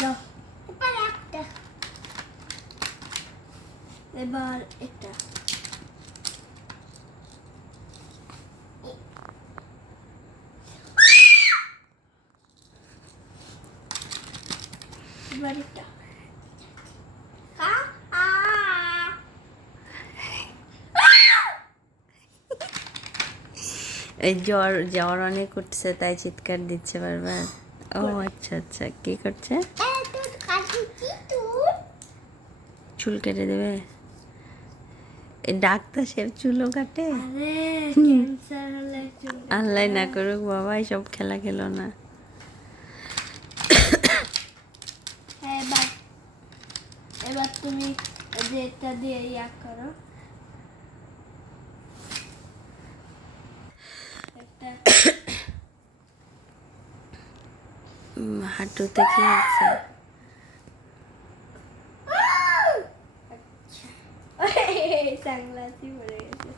দাও এবার একটা এবার একটা এই জ্বর অনেক উঠছে তাই চিৎকার দিচ্ছে বারবার। ও আচ্ছা আচ্ছা, কি করছে? চুল কেটে দেবে? ডাক্তার সাহেব চুলও কাটে? আল্লাহ না করুক বাবা, এইসব খেলা খেলো না। এবার তুমি এটা দিয়ে ইয়া করো, একটা হাঁটুতে কি আছে? সানগ্লাসই পড়ে গেছে।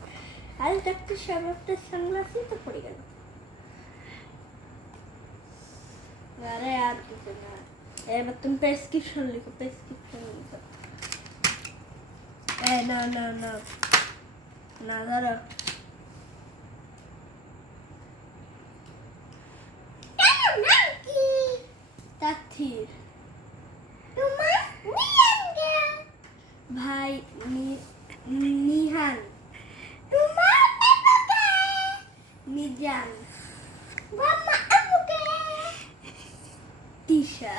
আরে ডাক্তার সাহেব একটা সানগ্লাসই তো পড়ে গেল। আরে আর কিছু না, এবার তুমি প্রেসক্রিপশন লিখো, প্রেসক্রিপশন লিখো। না না না না, ধরো তাথির ভাই নিহান নিজান তিশা।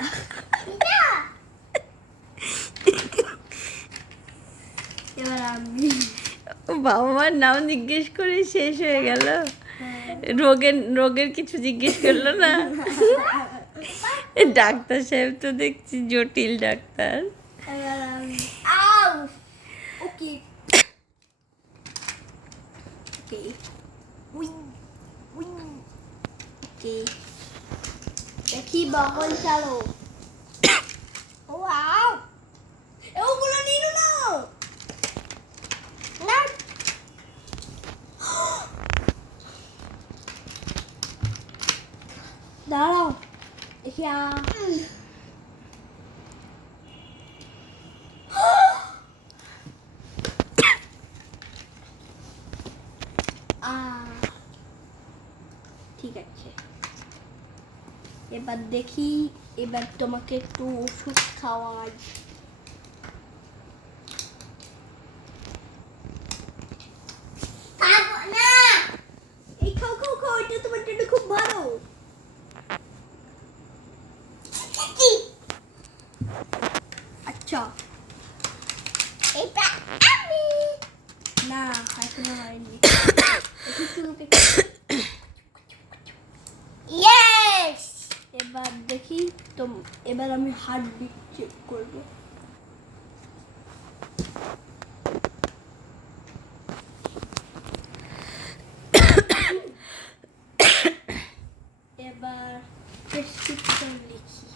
এবার আমি বাবা মার নাম জিজ্ঞেস করে শেষ হয়ে গেল। রোগের কিছু জিজ্ঞেস করলো না? ডাক্তার সাহেব তো দেখছি জটিল ডাক্তার। এবার আমি ওকে ওকে ওকে দেখি বগল চালো। ওয়াও, ওগুলো নিলো না না। দাঁড়াও দেখি ঠিক আছে, এবার দেখি, এবার তোমাকে একটু ওষুধ খাওয়াই। এই খাও খাও খাও, এটা তোমার জন্য খুব ভালো। আচ্ছা এটা আমি না, এখনো হয়নি। ইয়েস, এবার দেখি তো, এবার আমি হার্টবিট চেক করব। এবার প্রেসক্রিপশন লিখি।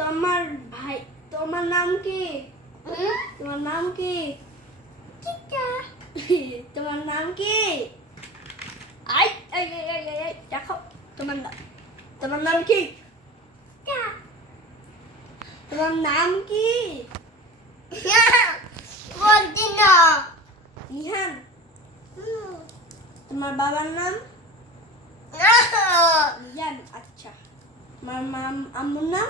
তোমার ভাই, তোমার নাম কি? তোমার নাম কি? তোমার নাম কি? I I I I I, দেখো তোমার নাম, তোমার নাম কি? তোমার নাম কি? বলছি না। নিহান। তোমার বাবার নাম? নিহান। আচ্ছা, তোমার আম্মুর নাম?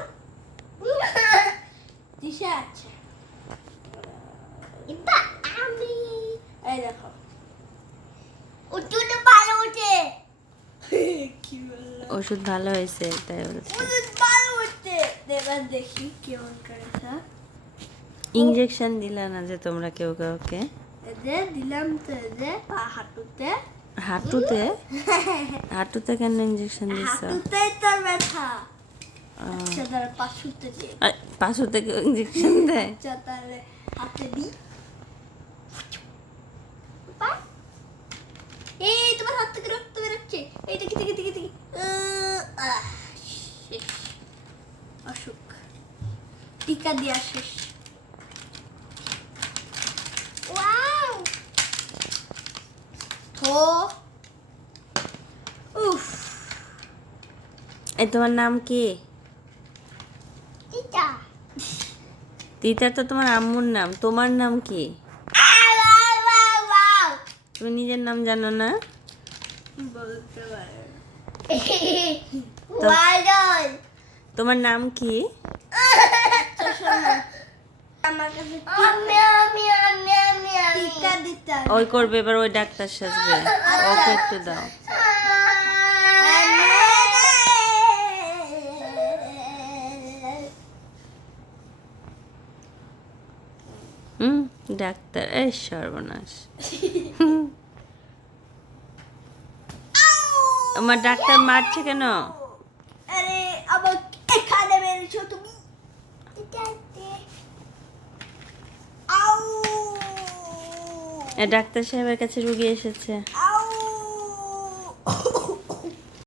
দিশা। আচ্ছা, আমি এই দেখো ওষুধ ভালো হচ্ছে। কি বললো? ওষুধ ভালো হয়েছে তাই বলছে। ওষুধ ভালো হচ্ছে। এবার দেখি কেমন করেছে। ইনজেকশন দিলা না যে তোমরা কেউ কাউকে? এদের দিলাম তো, এদের হাঁটুতে। হাঁটুতে? হাঁটুতে কেন ইনজেকশন দিছো? হাঁটুতেই তোর ব্যথা। আচ্ছা তাহলে পাশুতে দিয়ে, পাশুতে কেউ ইনজেকশন দেয়? আচ্ছা তাহলে হাতে দিই। এই তোমার হাত থেকে রক্ত বেরোচ্ছে, এই দেখি দেখি দেখি দেখি। শেষ অসুখ, টিকা দেওয়া শেষ। ওয়াও, উফ এই তোমার নাম কি? তিতা তিতা তো তোমার আম্মুর নাম, তোমার নাম কি? তুমি নিজের নাম জানো না? বলতে পারে তো তোমার নাম কি? আমার কাছে টিকা দিতে হবে। ওই করবে এবার, ওই ডাক্তার সাজবে, ওকে একটু দাও। হুম, ডাক্তার, এই সর্বনাশ। আমার ডাক্তার মারছে কেন? আরে আমার এখানে মেরেছো তুমি। আউ ডাক্তার সাহেবের কাছে রুগী এসেছে। আউ